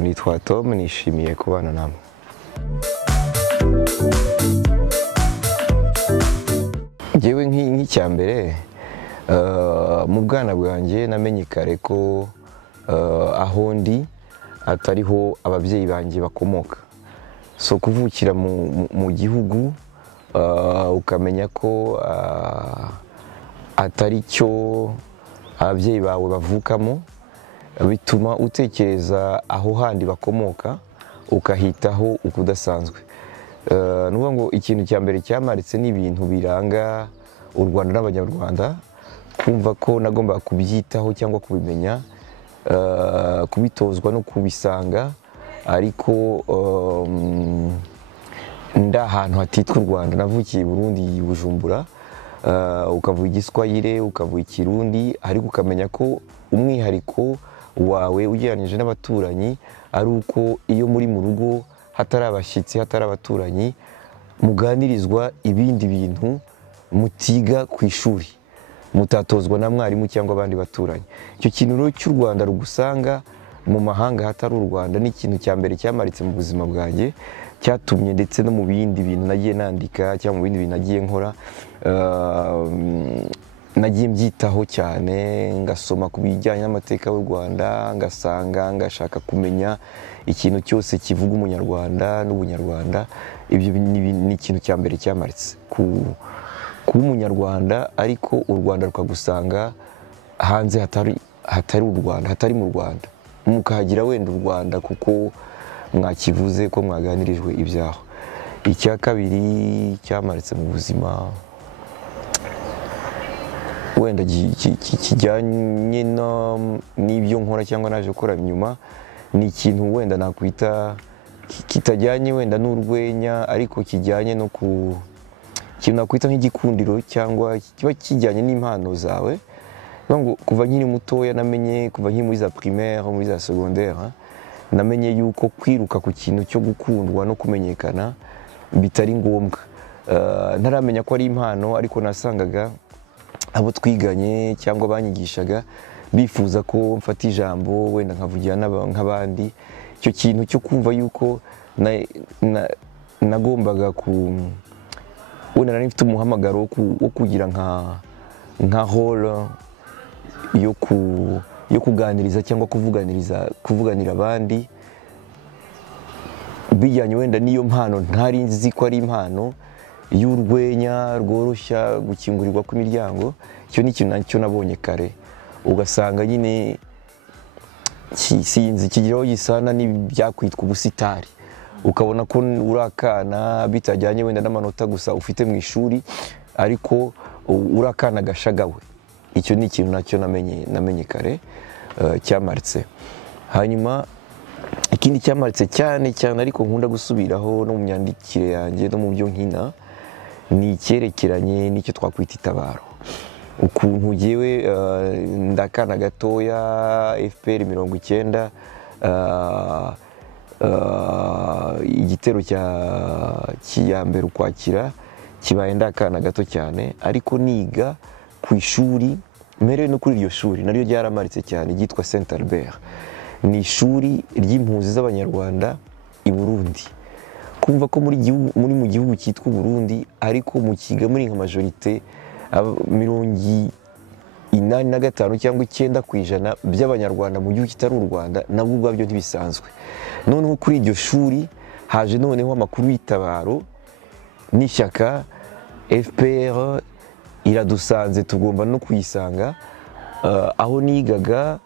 Nitwa Tom, nishimiye kubana namwe. Njyewe nk'icyambere mu bwana bwanjye namenye kare ko aho ndi atariho ababyeyi banjye bakomoka. So kuvukira mu gihugu ukamenya ko atari cyo ababyeyi bawe bavukamo, bituma utekereza aho handi bakomoka ukahitaho ukudasanzwe. Nuvuga ngo ikintu cya mbere cyamaritse ni ibintu biranga u Rwanda n'Abanyarwanda, kumva ko nagomba kubyitaho cyangwa kubimenya, kubitozwa no kubisanga, ariko ndi ahantu hatitwa u Rwanda. Navukiye i Burundi, Bujumbura, ukavuga Igiswahili, ukavuga Ikirundi, ariko ukamenya ko umwihariko wawe ugereranije n'abaturanyi ari uko iyo muri mu rugo hatari abashyitsi, hatari abaturanyi, muganirizwa ibindi bintu mutiga ku ishuri, mutatozwa na mwarimu cyangwa abandi baturanyi. Icyo kintu rero cy'u Rwanda rugusanga mu mahanga hatari u Rwanda ni ikintu cya mbere cyamaritse mu buzima bwanjye, cyatumye ndetse no mu bindi bintu nagiye nandika cyangwa mu bindi bintu nagiye nkora, nagiye mbyitaho cyane, ngasoma ku bijyanye n'amateka y'u Rwanda, ngasanga, ngashaka kumenya ikintu cyose kivuga umunyarwanda n'ubunyarwanda. Ibyo ni ikintu cya mbere cyamaritse, kuba umunyarwanda ariko u Rwanda rukagusanga hanze hatari u Rwanda, hatari mu Rwanda, mukahagira wenda u Rwanda kuko mwakivuze ko mwaganirijwe ibyaho. Icya kabiri cyamaritse mu buzima wenda kijyanye n'ibyo nkora cyangwa naje gukora nyuma, ni ikintu wenda nakwita kitajyanye wenda n'urwenya, ariko kijyanye no ku ikintu nakwita nk'igikundiro cyangwa kiba kijyanye n'impano zawe. Kuva nkiri mutoya namenye, kuva nkiri muri za primaire, muri za secondaire, namenye yuko kwiruka ku kintu cyo gukundwa no kumenyekana bitari ngombwa. Ntaramenya ko ari impano, ariko nasangaga abo twiganye cyangwa banyigishaga bifuza ko mfata ijambo wenda nkavugira nk'abandi. Icyo kintu cyo kumva yuko nagombaga wenda nari mfite umuhamagaro wo kugira nka role yo kuganiriza cyangwa kuvuganira abandi, bijyanye wenda n'iyo mpano ntari nzi ko ari impano y'urwenya rworoshya gukingurirwa kw'imiryango. Icyo ni ikintu nacyo nabonye kare, ugasanga nyine sinzi kigiraho gisana n'ibyakwitwa ubusitari, ukabona ko uri akana bitajyanye wenda n'amanota gusa ufite mu ishuri, ariko uri akana gashagawe. Icyo ni ikintu nacyo namenye kare cyamaritse. Hanyuma ikindi cyamaritse cyane cyane, ariko nkunda gusubiraho no mu myandikire yanjye no mu byo nkina, ni icyerekeranye n'icyo twakwita itabaro. Ukuntu jyewe ndakana gatoya, FPR 90, igitero cya mbere Ukwakira kibaye ndakana gato cyane, ariko niga ku ishuri, mbere no kuri iryo shuri naryo ryaramaritse cyane, ryitwa Saint Albert. Ni ishuri ry'impunzi z'Abanyarwanda i Burundi. Kumva ko muri mu gihugu cyitwa Burundi, ariko mukiga muri nka majorite 85 cyangwa 9% by'Abanyarwanda mu gihugu kitari u Rwanda, nabwo ubwabyo ntibisanzwe. Noneho kuri iryo shuri haje noneho amakuru y'itabaro n'ishyaka FPR iradusanze, tugomba no kuyisanga. Aho nigaga,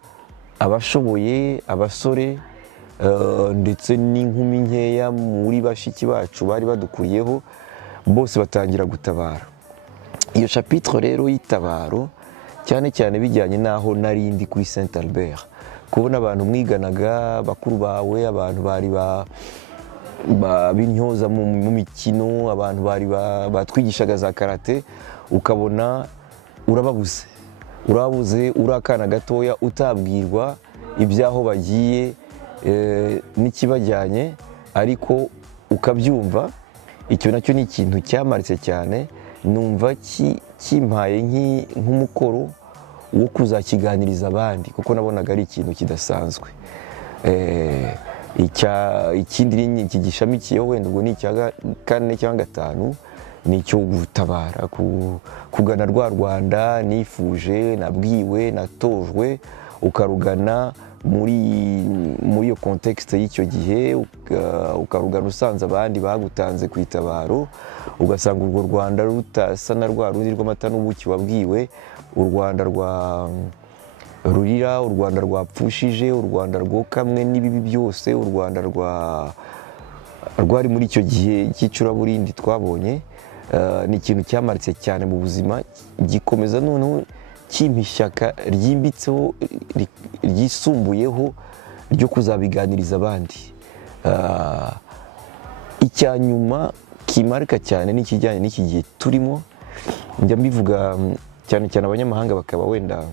abashoboye, abasore ndetse n'inkumi nkeya muri bashiki bacu bari badukuriyeho, bose batangira gutabara. Iyo chapitre rero y'itabaro cyane cyane bijyanye n'aho narindi kuri Saint Albert, kubona abantu mwiganaga, bakuru bawe, abantu bari b'intyoza mu mikino, abantu bari batwigishaga za karate, ukabona urababuze uri akana gatoya, utabwirwa ibyaho bagiye n'ikibajyanye, ariko ukabyumva. Icyo nacyo ni ikintu cyamaritse cyane, numva kimpaye nk'umukoro wo kuzakiganiriza abandi, kuko nabonaga ari ikintu kidasanzwe. ikindi kigishamikiyeho wenda ubwo ni icya kane cyangwa gatanu, ni icyo gutabara, kugana rwa Rwanda nifuje, nabwiwe, natojwe, ukarugana muri iyo contexte y'icyo gihe, ukarugana usanze abandi bagutanze ku itabaro, ugasanga urwo Rwanda rutasa na rwa rundi rw'amata n'ubuki wabwiwe, u Rwanda rurira, u Rwanda rwapfushije, u Rwanda rwokamwe n'ibibi byose, u Rwanda rwari muri icyo gihe cy'icuraburindi twabonye. Ni ikintu cyamaritse cyane mu buzima, gikomeza noneho kimpa ishyaka ryimbitseho ryisumbuyeho ryo kuzabiganiriza abandi. Icya nyuma kimarika cyane n'ikijyanye n'iki gihe turimo, njya mbivuga cyane cyane abanyamahanga bakaba wenda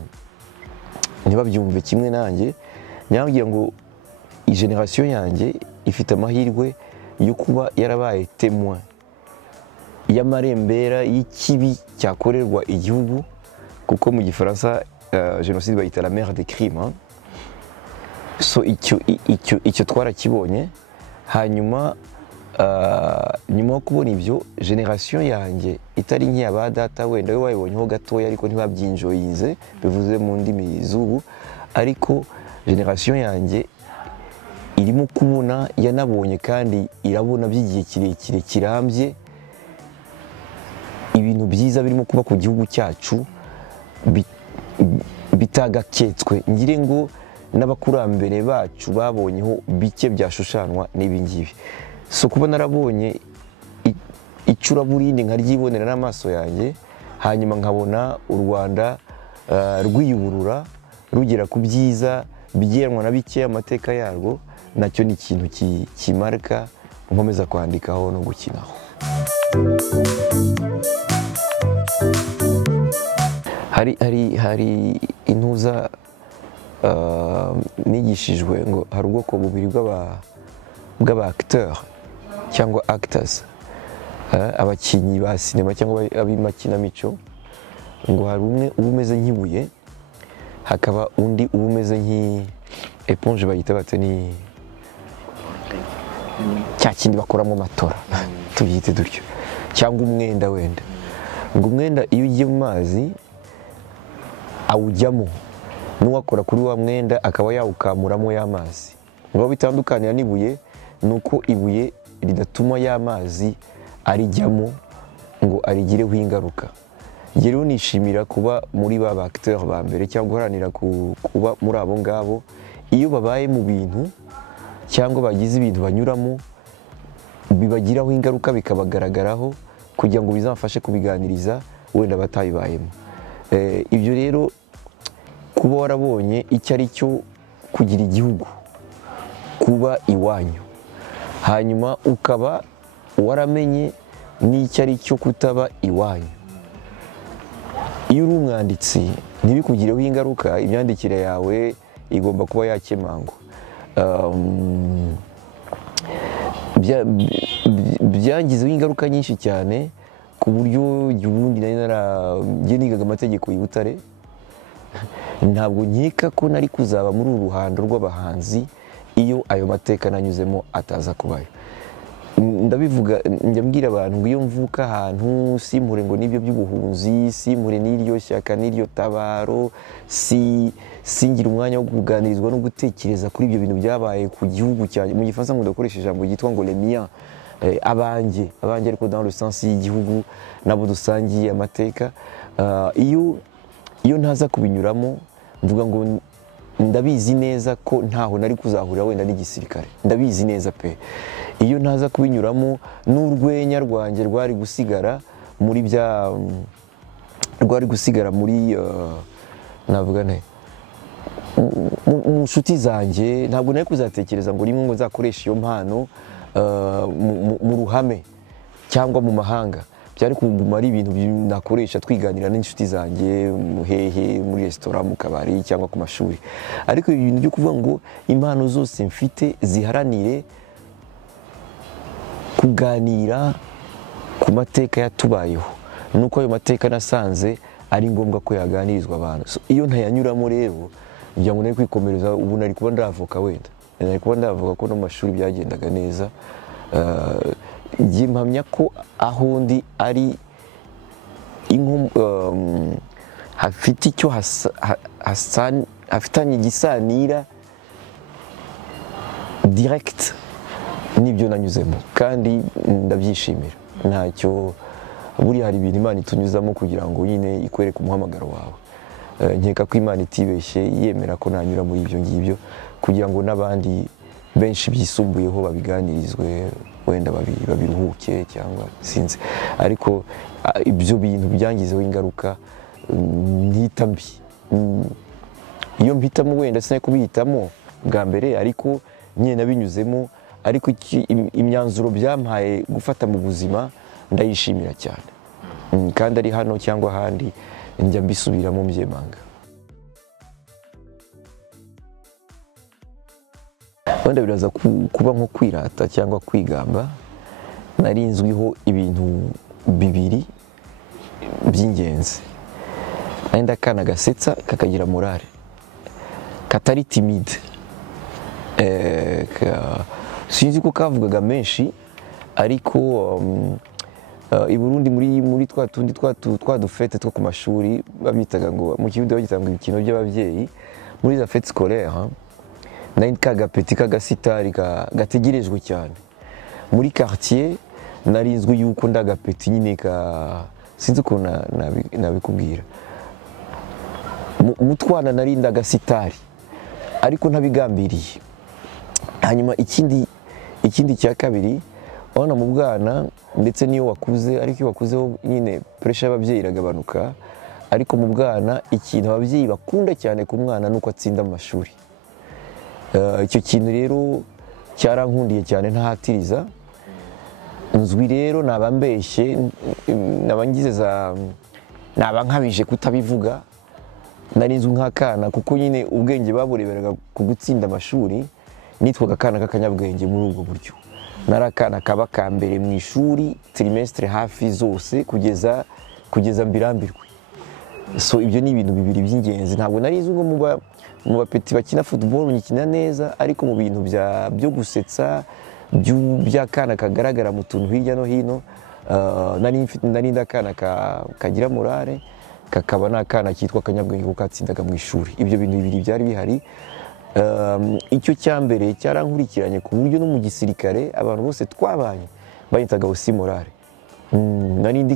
ntibabyumve kimwe nanjye, nyababwira ngo generasiyo yanjye ifite amahirwe yo kuba yarabaye témoin y'amarembera y'ikibi cyakorerwa igihugu, kuko mu gifaransa jenoside bayita la mère des crimes. So icyo twarakibonye. Hanyuma nyuma yo kubona ibyo, generasiyo yanjye itari nk'iya ba data, wenda we wayibonyeho gatoya ariko ntibabyinjoyinze, bivuze mu ndimi z'ubu, ariko generasiyo yanjye irimo kubona, yanabonye kandi irabona by'igihe kirekire kirambye ibintu byiza birimo kuba ku gihugu cyacu bitagaketswe. Ngire ngo n'abakurambere bacu babonyeho bike byashushanwa n'ibi ngibi. So kuba narabonye icuraburindi nkaryibonera n'amaso yanjye, hanyuma nkabona u Rwanda rwiyuburura rugera ku byiza bigenwa na bike amateka yarwo, nacyo ni ikintu kimarika nkomeza kwandikaho no gukinaho. Hari intuza nigishijwe ngo hari ubwoko bubiri bw'aba acteur cyangwa actors, abakinnyi ba sinema cyangwa ab'imakinamico, ngo hari umwe uba umeze nk'ibuye, hakaba undi uba umeze nk'eponge bayita bate, ni cya kindi bakoramo matora tubyite dutyo, cyangwa umwenda wenda. Ngo umwenda iyo ugiye mu mazi awujyamo, n'uwakora kuri wa mwenda akaba yawukamuramo y'amazi. Ngo bitandukanira n'ibuye, ni uko ibuye ridatuma y'amazi arijyamo ngo arigireho ingaruka. Rero nishimira kuba muri ba acteur ba mbere, cyangwa guharanira kuba muri abo ngabo, iyo babaye mu bintu cyangwa bagize ibintu banyuramo bibagiraho ingaruka bikabagaragaraho, kugira ngo bizamfashe kubiganiriza wenda batabibayemo. Ibyo rero kuba warabonye icyo ari cyo kugira igihugu, kuba iwanyu, hanyuma ukaba waramenye n'icyo ari cyo kutaba iwanyu. Iyo uri umwanditsi ntibikugireho ingaruka, imyandikire yawe igomba kuba yakemangwa. Byangizeho ingaruka nyinshi cyane, ku buryo ubundi nari nigaga amategeko i Butare, ntabwo nkeka ko nari kuzaba muri uru ruhando rw'abahanzi iyo ayo mateka nanyuzemo ataza kubayo. Ndabivuga, njya mbwira abantu ngo iyo mvuka ahantu simpure ngo n'ibyo by'ubuhunzi, simpure n'iryo shyaka n'iryo tabaro, singira umwanya wo kuganirizwa no gutekereza kuri ibyo bintu byabaye ku gihugu cyanjye. Mu gifaransa ngo ndakoresha ijambo ryitwa ngo les miens, abanjye ariko dans le sens y'igihugu nabo dusangiye amateka. Iyo ntaza kubinyuramo, mvuga ngo ndabizi neza ko ntaho nari kuzahurira wenda n'igisirikare, ndabizi neza pe. Iyo ntaza kubinyuramo, n'urwenya rwanjye rwari gusigara muri navuga nte, mu nshuti zanjye. Ntabwo nari kuzatekereza ngo rimwe ngo nzakoresha iyo mpano mu ruhame cyangwa mu mahanga. Byari kuguma ari ibintu nakoresha twiganira n'inshuti zanjye, hehe, muri resitora, mu kabari cyangwa ku mashuri. Ariko ibintu byo kuvuga ngo impano zose mfite ziharanire kuganira ku mateka yatubayeho, nuko ayo mateka nasanze ari ngombwa ko yaganirizwa abantu. Iyo ntayanyuramo rero, ngira ngo nari kwikomereza, ubu nari kuba ndavoka wenda. nari kuba ndavuga ko no mu mashuri byagendaga neza. Njye mpamya ko aho ndi ari hafite icyo hafitanye igisanira direct n'ibyo nanyuzemo kandi ndabyishimira. Ntacyo buriya hari ibintu Imana itunyuzamo kugira ngo nyine ikwereke umuhamagaro wawe. Nkeka ko Imana itibeshye yemera ko nanyura muri ibyo ngibyo kugira ngo n'abandi benshi byisumbuyeho babiganirizwe, wenda babiruhuke cyangwa sinzi, ariko ibyo bintu byangizeho ingaruka ntita mbi. Iyo mpitamo wenda sinari kubihitamo bwa mbere, ariko nyine nabinyuzemo, ariko imyanzuro byampaye gufata mu buzima ndayishimira cyane, kandi ari hano cyangwa ahandi njya mbisubiramo mbyemanga. Wenda biraza kuba nko kwirata cyangwa kwigamba. Nari nzwiho ibintu bibiri by'ingenzi. Nari ndakana gasetsa kakagira morale, katari timide. Sinzi ko kavugaga menshi, ariko i Burundi muri twa dufete two ku mashuri babitaga ngo mu kibuga bagitanga ibikino by'ababyeyi muri za fête scolaire. Nari kagapeti kagasitari gategerejwe cyane muri quartier. Nari nzwi yuko ndagapeti nyine sinzi ko nabikubwira. Mu twana nari ndagasitari ariko ntabigambiriye. Hanyuma ikindi cya kabiri, urabona mu bwana ndetse n'iyo wakuze, ariko iyo wakuzeho nyine pressure y'ababyeyi iragabanuka, ariko mu bwana ikintu ababyeyi bakunda cyane ku mwana nuko atsinda amashuri. Icyo kintu rero cyarankundiye cyane ntahatiriza. Nzwi rero naba mbeshye, naba nkabije kutabivuga. Nari nzwi nk'akana kuko nyine ubwenge babureberaga ku gutsinda amashuri. Nitwaga akana k'akanyabwenge muri ubwo buryo. Nari akana kaba ka mbere mu ishuri trimestre hafi zose kugeza mbirambirwe. So ibyo ni ibintu bibiri by'ingenzi. Ntabwo nari nzwi ngo mu bapeti bakina football nyikina neza, ariko mu bintu byo gusetsa by'akana kagaragara mu tuntu hirya no hino, nari ndakana kagira morale, kakaba n'akana kitwa akanyabwenge kuko katsindaga mu ishuri. Ibyo bintu bibiri byari bihari. Icyo cya mbere cyarankurikiranye ku buryo no mu gisirikare abantu bose twabanye bayitaga aussi morale. Nari ndi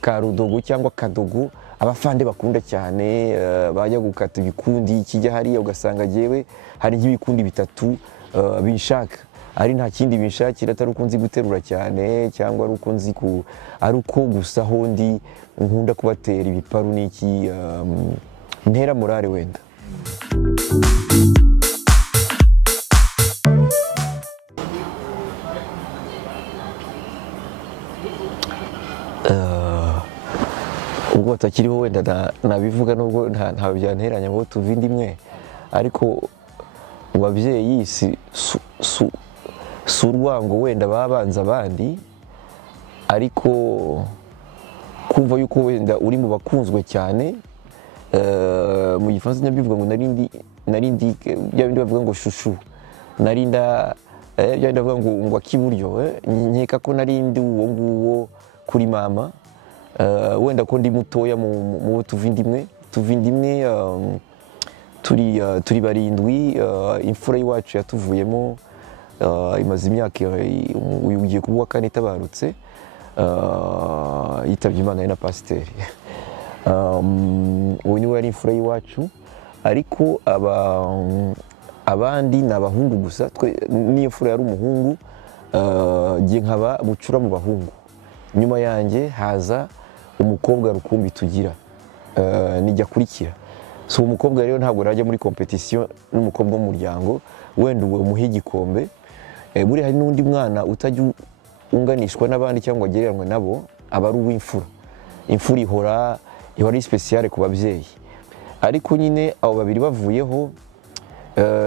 ka rudogo cyangwa kadogo abafande bakunda cyane, bajya gukata ibikundi kijya hariya ugasanga jewe hari nk'ibikundi bitatu binshaka, ari nta kindi binshakira atari uko nzi guterura cyane cyangwa ari uko gusa hondi nkunda kubatera ibiparu n'iki, ntera morale wenda. Ubwo batakiriho wenda nabivuga, nubwo ntawe byanteranya ngo tuve indi imwe, ariko mu babyeyi si urwango wenda babanza abandi, ariko kumva yuko wenda uri mu bakunzwe cyane. Mu gifaransa nyabivuga ngo narindi bya bindi bavuga ngo shushu, narinda bya bindi bavuga ngo akiburyo. Nkeka ko narindi uwo nguwo kuri mama. Wenda ko ndi mutoya mu tuvindimwe turi barindwi. Imfura y'iwacu yatuvuyemo, imaze imyaka ugiye kuba uwa kane itabarutse, yitabye Imana na pasiteri. Uwo niwe yari imfura y'iwacu, ariko abandi ni abahungu gusa. N'iyo mfura yari umuhungu, ngiye nkaba bucura mu bahungu. Nyuma yanjye haza umukobwa rukumbi tugira, nijya kurikira. So umukobwa rero ntabwo najya muri competition n'umukobwa w'umuryango, wenda uwo umuha igikombe. Buri hari n'undi mwana utajya unganishwa n'abandi cyangwa agereranywa nabo, aba ari uw'imfura. Imfura ihora ari special ku babyeyi, ariko nyine abo babiri bavuyeho,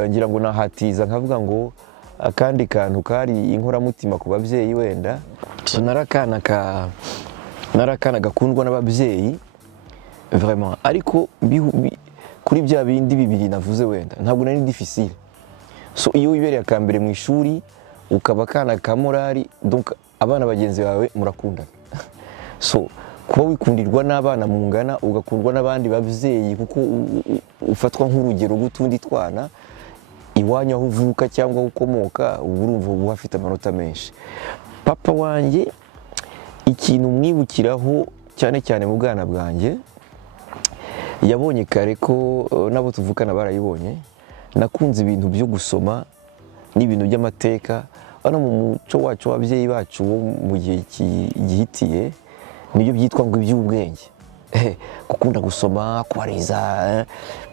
ngira ngo nahatiza nkavuga ngo akandi kantu kari inkoramutima ku babyeyi wenda. So narakana gakundwa n'ababyeyi vraiment, ariko kuri bya bindi bibiri navuze wenda ntabwo nari difficile. so iyo wibereye akambere mu ishuri ukaba akana ka morali donc abana bagenzi bawe murakundana so kuba wikundirwa n'abana mungana ugakundwa n'abandi babyeyi kuko ufatwa nk'urugero rw'utundi twana iwanyu aho uvuka cyangwa aho ukomoka urumva uba hafite amanota menshi. Papa wanjye ikintu mwibukiraho cyane cyane mu bwana bwanjye yabonye kare ko nabo tuvukana barayibonye nakunze ibintu byo gusoma n'ibintu by'amateka hano mu muco wacu w'ababyeyi bacu mu gihe gihitiye nibyo byitwa ngo iby'ubwenge gukunda gusoma kubariza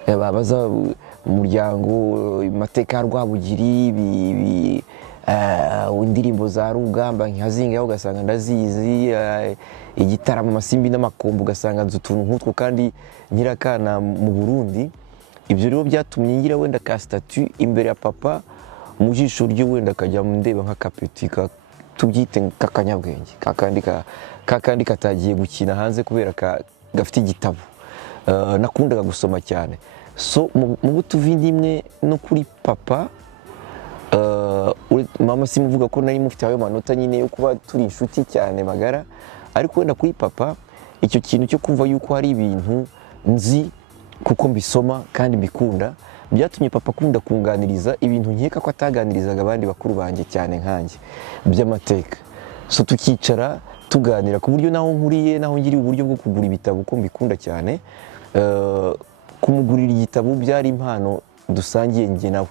babaza umuryango amateka ya Rwabugiri indirimbo za Rugamba nkazingaho ugasanga ndazizi igitaramo amasimbi n'amakombo ugasanga nzi utuntu nk'utwo kandi nyirakana mu Burundi. Ibyo rero byatumye ngira wenda ka statut imbere ya papa mu jisho ryo wenda kajya ndeba nk'akapeti tubyite kakanyabwenge kakandi katagiye gukina hanze kubera gafite igitabo nakundaga gusoma cyane. So mu butuvi imwe no kuri papa mama simuvuga ko nari mufite ayo manota nyine yo kuba turi inshuti cyane magara ariko wenda kuri papa icyo kintu cyo kumva yuko hari ibintu nzi kuko mbisoma kandi mbikunda byatumye papa akunda kunganiriza ibintu nkeka ko ataganirizaga abandi bakuru banjye cyane nkanjye by'amateka. So tukicara tuganira ku buryo naho nkuriye naho ngiri uburyo bwo kugura ibitabo uko mbikunda cyane kumugurira igitabo byari impano dusangiye njye nawe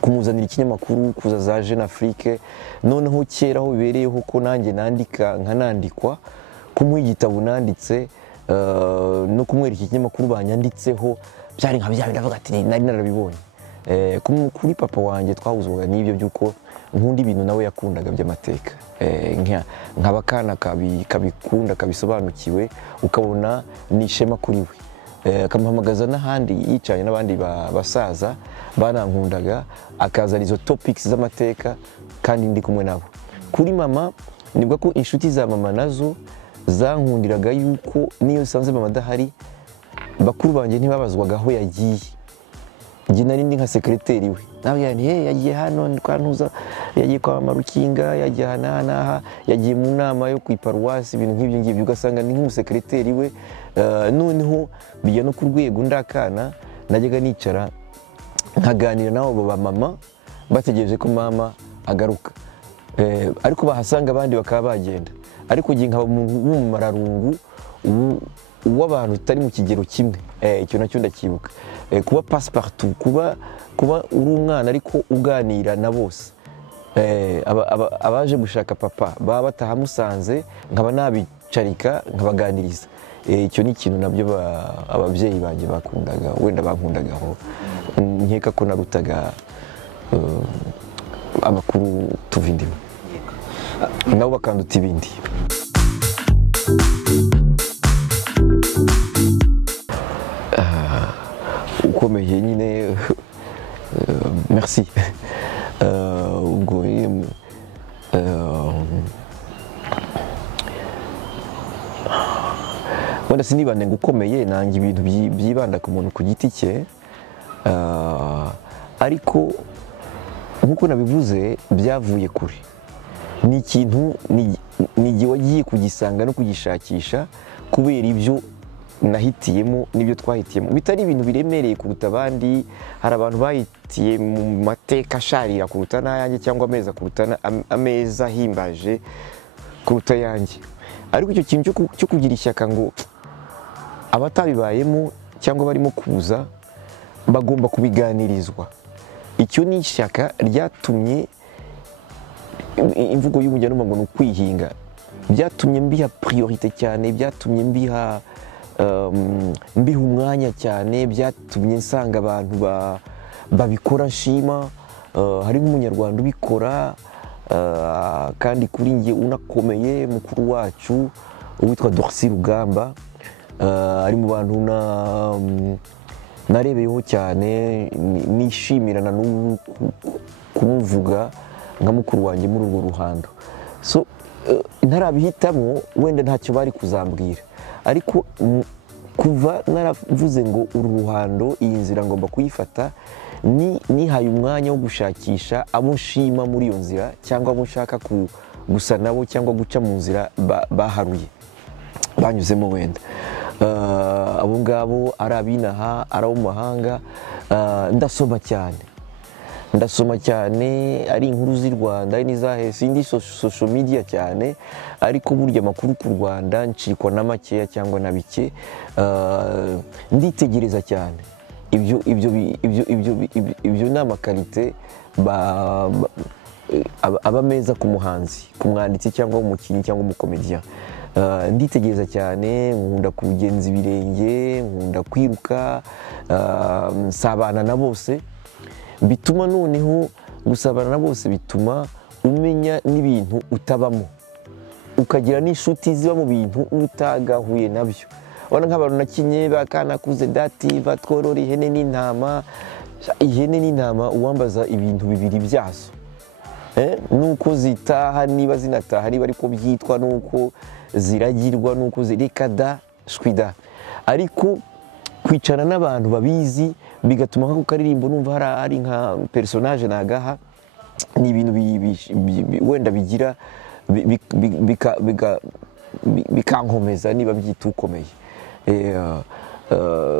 kumuzanira ikinyamakuru kuza za Jeune Afrique noneho kera aho bibereyeho ko nanjye nandika nkanandikwa kumuha igitabo nanditse no kumwereka ikinyamakuru banyanditseho byari nka bya ndavuga ati nari narabibonye kuri papa wanjye twahuzwaga n'ibyo byuko nkunda ibintu nawe yakundaga by'amateka nk'abakana kabikunda kabisobanukiwe ukabona ni ishema kuri we akamuhamagaza n'ahandi yicanye n'abandi basaza banankundaga akazana izo topics z'amateka kandi ndi kumwe nabo. Kuri mama nibwo ko inshuti za mama nazo zankundiraga yuko niyo sanze mama adahari bakuru banjye ntibabazwaga aho yagiye njye nari ndi nka secretary we nawe yagiye hano kwa Ntuza yagiye kwa Marukinga yagiye hanaha yagiye mu nama yo kwiparuwasi ibintu nk'ibyo ngibyo ugasanga ni nk'umusekreteri we noneho bijya no ku rwego ndakana najyaga nicara nkaganira nabo ba mama bategereje ko mama agaruka ariko bahasanga abandi bakaba bagenda ariko gihe nkaba mu mararungu w'abantu utari mu kigero kimwe icyo nacyo ndakibuka kuba passepartout kuba uri umwana ariko uganira na bose abaje gushaka papa baba batahamusanze nkaba nabicarika nkabaganiriza icyo ni ikintu nabyo ababyeyi banjye bakundaga wenda bankundagaho nkeka ko narutaga abakuru tuva indimo nabo bakanduta ibindi. Ukomeye nyine merci ubwo wenda sinibande ngo ukomeye nanjye ibintu byibanda ku muntu ku giti cye ariko nkuko nabivuze byavuye kure ni ikintu ni igihe wagiye kugisanga no kugishakisha kubera ibyo nahitiyemo n'ibyo twahitiyemo bitari ibintu biremereye kuruta abandi. Hari abantu bahitiye mu mateka asharira kuruta n'ayanjye cyangwa ameza ahimbaje kuruta yanjye ariko icyo kintu cyo kugira ishyaka ngo abatabibayemo cyangwa barimo kuza bagomba kubiganirizwa icyo ni ishyaka ryatumye imvugo y'umujyanama ngo ni ukwihinga byatumye mbiha priorite cyane byatumye mbiha umwanya cyane byatumye nsanga abantu babikora nshima hari nk'umunyarwanda ubikora kandi kuri njye unakomeye mukuru wacu witwa Dorcy Rugamba ari mu bantu narebeyeho cyane nishimirana n'ubu kumuvuga nka mukuru wanjye muri urwo ruhando. So ntarabihitamo wenda ntacyo bari kuzambwira ariko kuva naravuze ngo uru ruhando iyi nzira ngomba kuyifata nihaye umwanya wo gushakisha abo nshima muri iyo nzira cyangwa abo nshaka gusa nabo cyangwa guca mu nzira baharuye banyuzemo wenda abo ngabo ari abinaha ari abo mu mahanga. Ndasoma cyane ari inkuru z'i Rwanda n'izahe sindi social media cyane, ariko burya amakuru ku Rwanda ncikwa na makeya cyangwa na bike. Nditegereza cyane ibyo ni amakarite aba meza ku muhanzi, ku mwanditsi cyangwa umukinnyi cyangwa umukomediya. Nditegereza cyane, nkunda kugenza ibirenge, nkunda kwiruka, nsabana na bose, bituma noneho gusabana na bose bituma umenya n'ibintu utabamo, ukagira n'inshuti ziba mu bintu utagahuye nabyo. Ubona nk'abantu nakinye bakanakuze dati batworora ihene n'intama, uwambaza ibintu bibiri byazo, nuko zitaha, niba zinataha, niba ariko byitwa, nuko ziragirwa, nuko zirikada shwida. Ariko kwicara n'abantu babizi bigatuma nk'ako karirimbo numva hari nka personage nagaha, ni ibintu wenda bigira bikankomeza niba byita ukomeye.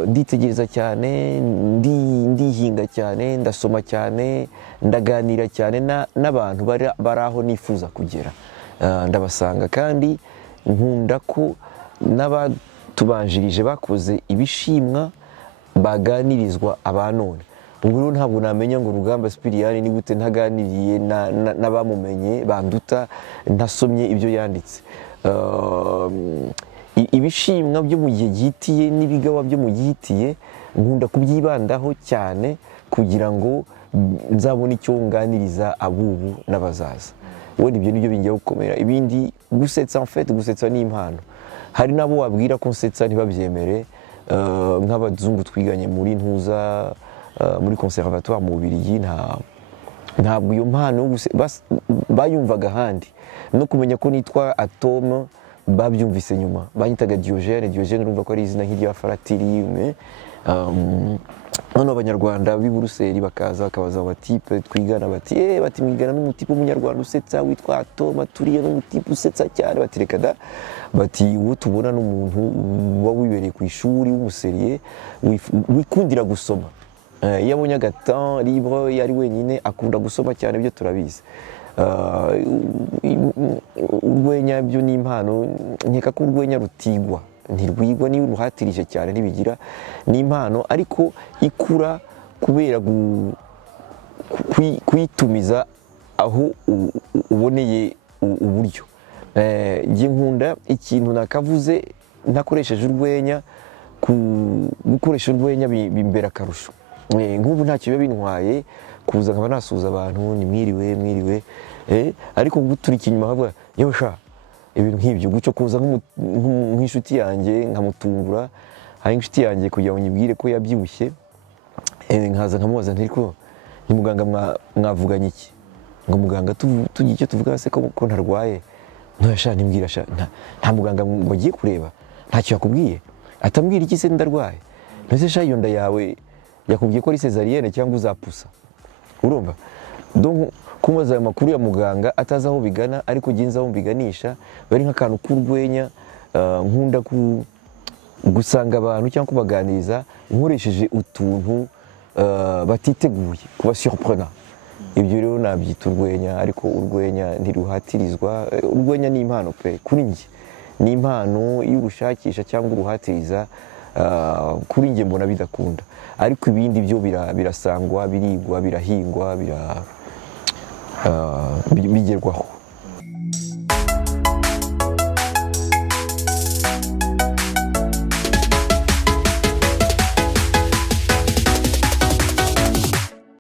Nditegereza cyane, ndihinga cyane, ndasoma cyane, ndaganira cyane n'abantu bari aho nifuza kugera, ndabasanga. kandi nkunda ko n'abatubanjirije bakoze ibishimwa baganirizwa abanone. Ubu rero ntabwo namenya ngo Rugamba Sipiriyani ni gute ntaganiriye n'abamumenye banduta, ntasomye ibyo yanditse. Ibishimwa byo mu gihe gihitiye n'ibigawa byo mu gihitiye nkunda kubyibandaho cyane kugira ngo nzabone icyo nganiriza abubu n'abazaza. Wenda ibyo nibyo bingiye gukomera. Ibindi gusetsa, en fait gusetsa ni impano. Hari nabo wabwira ko nsetsa ntibabyemere, nk'abazungu twiganye muri ntuza muri conservatoire mu Bubiligi, ntabwo iyo mpano bayumvaga ahandi. No kumenya ko nitwa Atome babyumvise nyuma, banyitaga Diogene urumva ko ari izina nk'irya Faratiri. None abanyarwanda b'i Buruseli bakaza bakabaza abatipe twigana, bati mwigana n'umutipe w'umunyarwanda usetsa witwa Atome, turiye n'umutipe usetsa cyane. Bati reka da, bati uwo tubona n'umuntu uba wibereye ku ishuri w'umuseriye wikundira gusoma. Iyo abonye agatemps libre yari wenyine akunda gusoma cyane, byo turabizi. Urwenya byo ni impano, nkeka ko urwenya rutigwa, ntirwigwa, niyo uruhatirije cyane ntibigira. Ni impano ariko ikura kubera kuyitumiza aho uboneye uburyo. Njye nkunda ikintu nakavuze ntakoresheje urwenya, gukoresha urwenya bimbera akarusho. Nk'ubu ntacyo biba bintwaye kuza nkaba nasuhuza abantu ni mwiriwe, ariko guturika inyuma havuga yewe sha ibintu nk'ibyo, gucyo kuza nk'inshuti yanjye nkamutungura. Hari inshuti yanjye kugira ngo nyibwire ko yabyibushye, nkaza nkamubaza nti ariko ni muganga mwavuganye iki? Ngo muganga tugiye icyo tuvuga se ko ntarwaye? Ntoya nimbwira nta muganga wagiye kureba, ntacyo yakubwiye? Atambwira iki se ndarwaye? Nose sha iyo nda yawe yakubwiye ko ari cesarienne cyangwa uzapusa? Urumva? Donc kumubaza ayo makuru ya muganga atazi aho bigana, ariko ginza aho mbiganisha, bari nk'akantu k'urwenya. Nkunda gusanga abantu cyangwa kubaganiriza nkoresheje utuntu batiteguye, kuba surprenant. Ibyo rero nabyita urwenya, ariko urwenya ntiruhatirizwa. Urwenya ni impano pe, kuri njye ni impano. Iyo urushakisha cyangwa uruhatiriza, kuri njye mbona bidakunda. Ariko ibindi byo birasangwa, birigwa, birahingwa, bigerwaho.